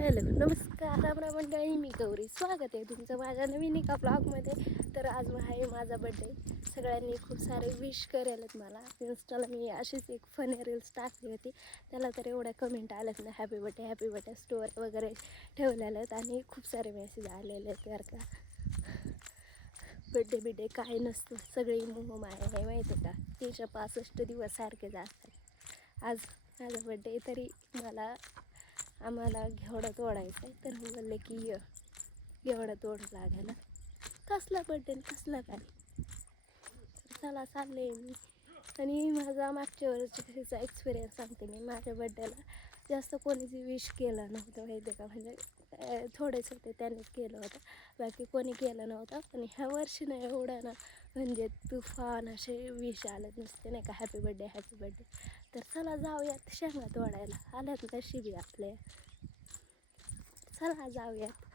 Hello नमस्कार रामराम मंडळी, मी गौरी. स्वागत आहे तुमचं माझ्या नवीन एका ब्लॉगमध्ये. तर आज आहे माझा बड्डे. सगळ्यांनी खूप सारे विश करायलेत मला. इन्स्टाला मी अशीच एक फनी रील्स टाकली होती, त्याला तर एवढ्या कमेंट आल्यात ना, हॅपी बड्डे स्टोरी वगैरे ठेवलेले आहेत आणि खूप सारे मेसेज आलेले आहेत बरं का. बड्डे काय नसतं, सगळी मोहमाया आहे माहिती आहे का. 365 दिवस सारखेच असतात. आज माझा बड्डे तरी आम्हाला घेवडा तोडायचा आहे, तर बोलले की घेवडा तोड लागायला. कसला बड्डे कसला काय, तर चला चालले मी. आणि माझा मागच्या वर्षीचा एक्सपिरियन्स सांगते मी. माझ्या बड्डेला जास्त कोणीच विश केलं नव्हतं माहिती का, म्हणजे थोडेच होते त्यांनीच केलं होतं, बाकी कोणी केलं नव्हतं. पण ह्या वर्षी नाही एवढं ना, म्हणजे तुफान असे विश आलेत नुसते नाही का, हॅपी बड्डे. तर चला जाऊयात शेंगा तोडायला. आल्यात नशिबी आपले, चला जाऊयात.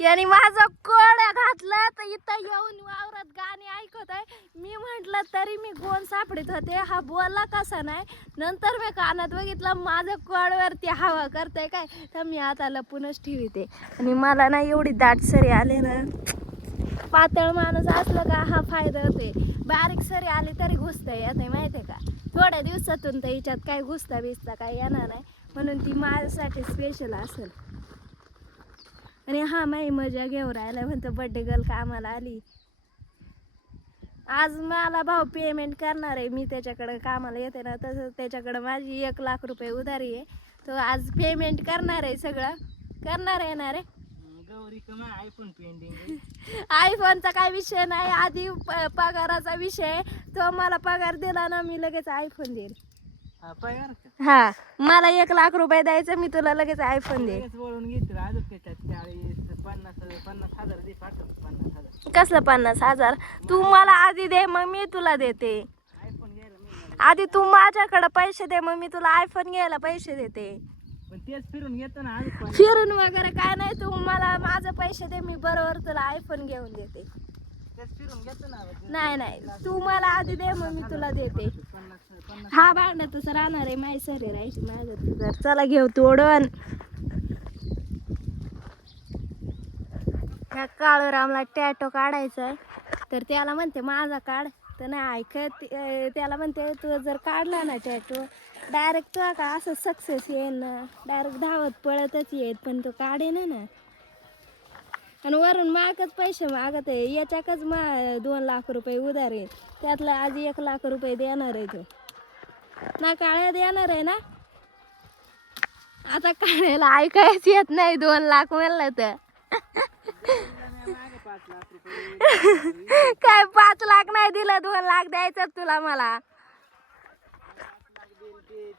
याने माझं कोड्या घातलं तर इथं येऊन वावरात गाणी ऐकत आहे. मी म्हटलं तरी मी गोंद सापडीत होते, हा बोलला कसा नाही. नंतर मी कानात बघितलं माझं कोडवरती हवा करतंय काय, तर मी आता लपूनच ठेवते. आणि मला ना एवढी दाट सरी आले ना, पातळ माणूस असलं का हा फायदा होते. बारीक सरी आली तरी घुसता येत नाही माहिती आहे का. थोड्या दिवसातून तर हिच्यात काय घुसता बिसता काय येणार नाही, म्हणून ती माझ्यासाठी स्पेशल असेल. आणि हा माई मजा घेऊन राहिला, म्हणतो बड्डे गर्ल कामाला आली. आज मला भाऊ पेमेंट करणार आहे, मी त्याच्याकडे कामाला येते ना, तसं त्याच्याकडे माझी 1,00,000 रुपये उधारी आहे. तो आज पेमेंट करणार आहे, सगळं करणार येणार आहे. आयफोनचा काय विषय नाही, आधी पगाराचा विषय. तो मला पगार दिला ना, मी लगेच आयफोन देईल. हा, मला 1,00,000 रुपये द्यायचं, मी तुला लगेच आयफोन देईल. कसलं 50,000? तू मला आधी दे, मग मी तुला देते. आधी तू माझ्याकडे पैसे दे, मग मी तुला आयफोन घ्यायला पैसे देते. फिरून घेतो ना, फिरून वगैरे काय नाही. तू मला माझे पैसे दे, मी बरोबर तुला आयफोन घेऊन देते. नाही, तू मला आधी दे, मग मी तुला देते. हा भांडण तसं राहणार आहे, माही सरी राहायची माझं तुझं. चला घेऊ तोडून. ह्या काळूरामला टॅटो काढायचा आहे, तर त्याला म्हणते माझा काढ, तर नाही ऐकत. त्याला म्हणते तू जर काढला ना टॅटो, डायरेक्ट तुला का असं सक्सेस येईल ना, डायरेक्ट धावत पळतच येईल, पण तो काढे ना. आणि वरून मागच पैसे मागत आहे. याच्याकच 2,00,000 रुपये उधार आहे, त्यातलं आज 1,00,000 रुपये देणार आहे तो ना. काळ्या देणार आहे ना. आता काढायला ऐकायच येत नाही, 2,00,000 म्हणलं तर. काय 5,00,000 नाही दिलं, 2,00,000 द्यायचं तुला मला.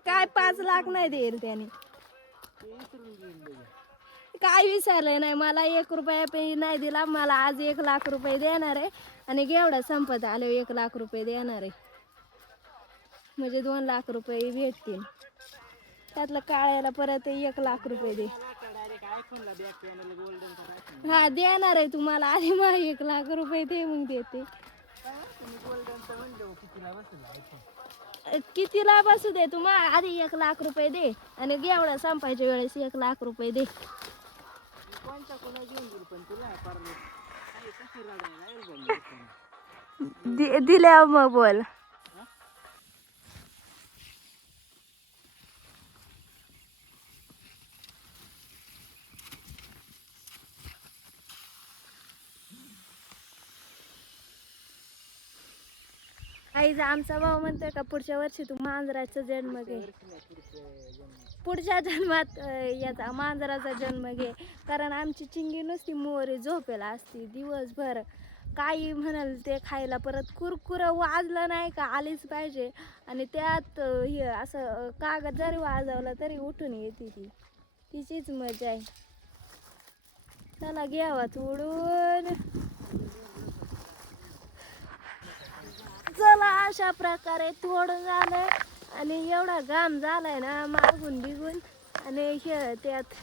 काय 5,00,000 नाही देईल त्याने. काय विचारलंय नाही मला, 1 रुपया नाही दिला मला. आज 1,00,000 रुपये देणार आहे, आणि घेवडा संपत आले 1,00,000 रुपये देणार आहे, म्हणजे 2,00,000 रुपये भेटतील. त्यातलं काळ्याला परत 1,00,000 रुपये दे. हा देणार आहे तुम्हाला, आधी मग 1,00,000 रुपये दे, मग देते. कितीला बसू दे, तुम्हाला आधी 1,00,000 रुपये दे, आणि घेवडा संपायच्या वेळेस 1,00,000 रुपये दे. दिल्यावर मग बोल. आईचा आमचा भाऊ म्हणतोय का पुढच्या वर्षी तू मांजराचा जन्म घे, पुढच्या जन्मात याचा मांजराचा जन्म घे. कारण आमची चिंगी नुसती मोरी झोपेला असती दिवसभर, काही म्हणाल ते खायला. परत कुरकुरं वाजलं नाही का आलीच पाहिजे, आणि त्यात हे असं कागद जरी वाजवलं तरी उठून येते ती. तिचीच मजा आहे. चला घ्यावा तोडून. चला अशा प्रकारे तोडून झालंय, आणि एवढा घाम झालाय ना मागून बिगून, आणि हे त्यात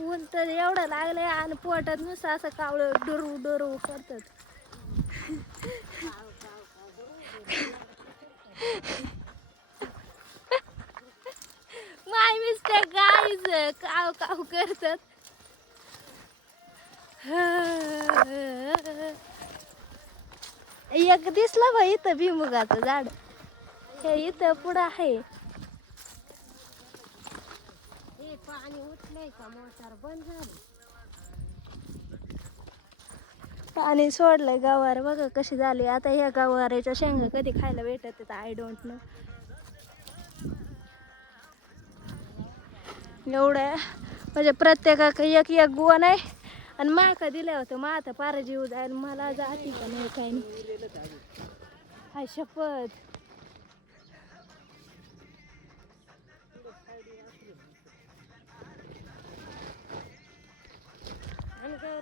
ऊन तर एवढं लागलंय, आणि पोटात नुसतं असं कावळं डोरू करतात. माय मिस्टर त्या गाईच काव काव करतात. एक दिसलं बा इथं भिमुगाचं झाड. हे इथं पुढं आहे. पाणी उठलंय का मोटार बंद झाली. पाणी सोडलंय. गवार बघा कशी झाली. आता ह्या गवाराच्या शेंगा कधी खायला भेटत आय डोंट नो. एवढ्या म्हणजे प्रत्येकाक एक एक गोण आहे. आणि माका दिलं होतं मग आता पारा जीव जाईल. मला जाती का नाही काही नाही. हाय शपथ.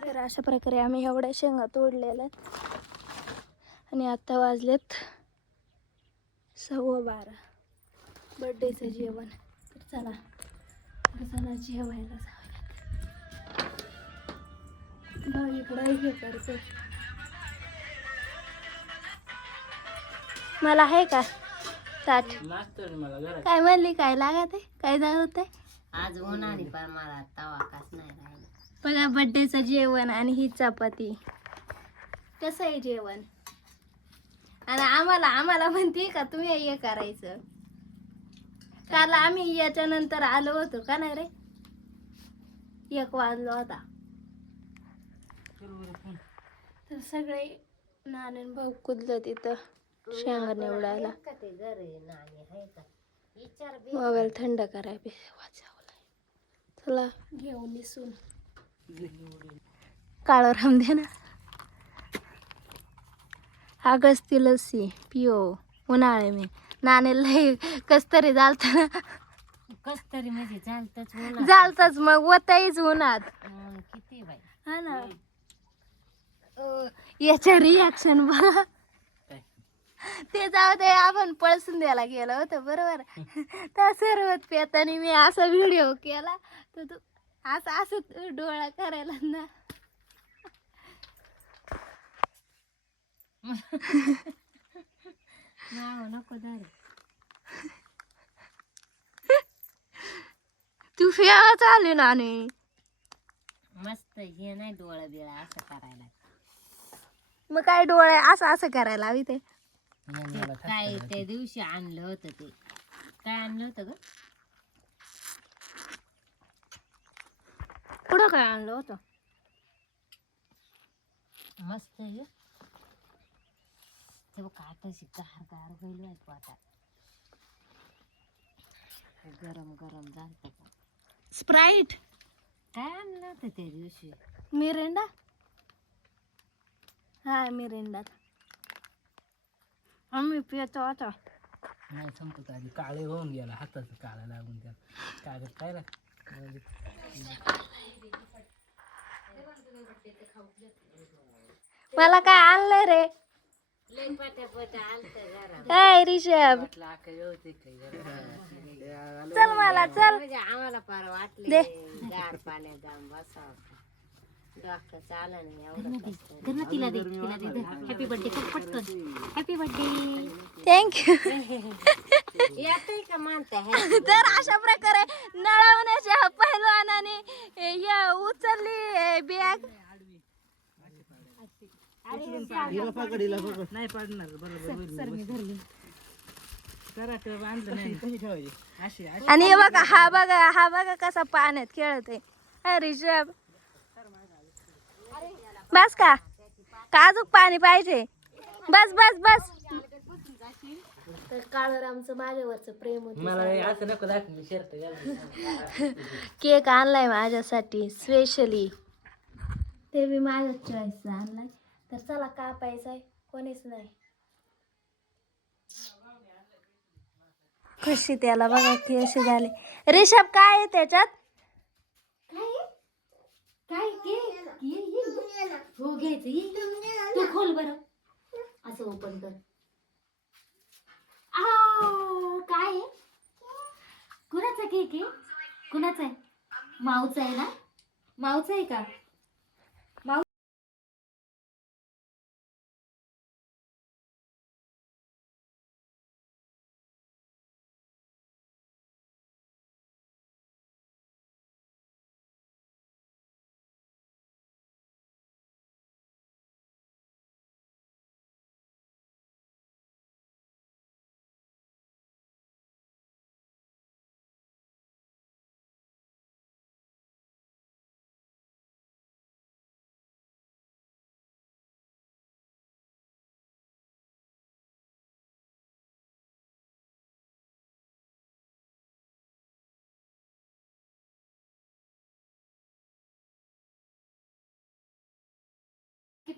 तर अशा प्रकारे आम्ही एवढ्या शेंगा तोडलेल्या आणि आता वाजलेत 12:15. बर्थडेचं जेवण. तर चला जेवायला जाऊयात. भाऊ इकडं हे करतो. मला आहे का ताट? काय म्हणली? काय लागत आहे? काय जात आहे? आज उन्हाळी पण मला तवा काच नाही राहिला. बघा बर्थडेचं जेवण आणि ही चपाती. कसं आहे जेवण? आणि आम्हाला म्हणते का तुम्ही हे करायचं. काल आम्ही याच्या नंतर आलो होतो का नाही रे? 1 वाजला होता. तर सगळे नानन भाऊ कुदलं तिथं शेंगा निवडायला. मोबाईल थंड करायला चला घेऊन निसून. काळं राम दे ना. अगस्ती लस्सी पिओ उन्हाळे में. नानेला कस तरी झालत ना. कस तरी म्हणजे झालतच मग वताईच उन्हात. किती बाई हा ना. याच्या रिॲक्शन बघा. ते जाऊ दे, आपण पळसून द्यायला गेलो होतं बरोबर. त्या सर्वत पेतानी मी असा व्हिडिओ केला तर तू असं डोळा करायला ना. नको दारू. तू फेवा चालू ना. मस्त हे नाही डोळा बिळा असं करायला. मग काय डोळे असं करायला हवी ते. काय त्या दिवशी आणलं होतं ते. काय आणलं होतं ग? पुढं काय आणलं होतं? मस्त आहे ते बघ. आताशी गार गार बैल आहेत आता. गरम गरम झालं. स्प्राईट. काय आणलं होतं त्या दिवशी? मिरिंडा. हा मिरिंडा आम्ही पितो आता. नाही संपत आधी. काळे होऊन गेला. हाताचं काळा लागून गेला. कागद काय मला काय आणलंय रे? लय पटापट आलतं घरात. काय रिषभ चल मला चल. म्हणजे आम्हाला फार वाटले गार पाण्यात जाऊन बसावं. डॉक्टर चाला नाही एवढं. तिला दे हॅपी बर्थडे. पटकन हॅपी बर्थडे. थँक्यू. येतंय का मानता? तर अशा प्रकारे नळवण्याच्या पहिलवानाने उचलली बॅग. नाही पडणार. बरोबर आणि हे बघा हा बघा कसा पाण्यात खेळत आहे रिषभ. बस का अजून पाणी पाहिजे? बस बस बस. तर काळूरामचं माझ्यावरचं प्रेम होतं. मला असं नको दाखव. शर्ट केक आणलाय माझ्यासाठी स्पेशली. ते बी माझ्या चॉईसचा आणलाय. तर चला कापायचं आहे. कोणीच नाही. खुशी त्याला बघा की असे झाले. रिषभ काय आहे त्याच्यात? काय हो घ्यायचं. तू खोल बरं. असं ओपन कर. काय कुणाचा केक आहे? कुणाचा आहे? माऊचा आहे ना? माऊचा आहे का?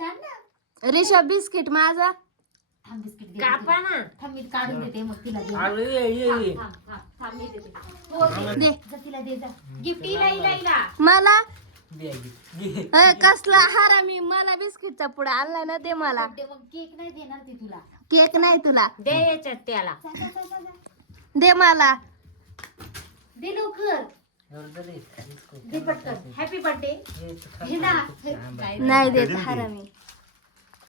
बिस्किट आण ना. ऋषभ बिस्किट माझा. थांब बिस्किट दे कापा ना. थांब मी काढून देते मग तिला दे. अरे ये थांब थांब थांब मी देते. हो दे. जा तिला दे जा. गिफ्ट इला. मला दे घे. कसला हरामी, मला बिस्किटचा पुडा आणला ना ते मला. मग केक नाही देणार ती तुला. केक नाही तुला. दे याच्यात त्याला. दे मला. दे लवकर. दे पटकन. Happy birthday. हे ना. नाही देत हरामी.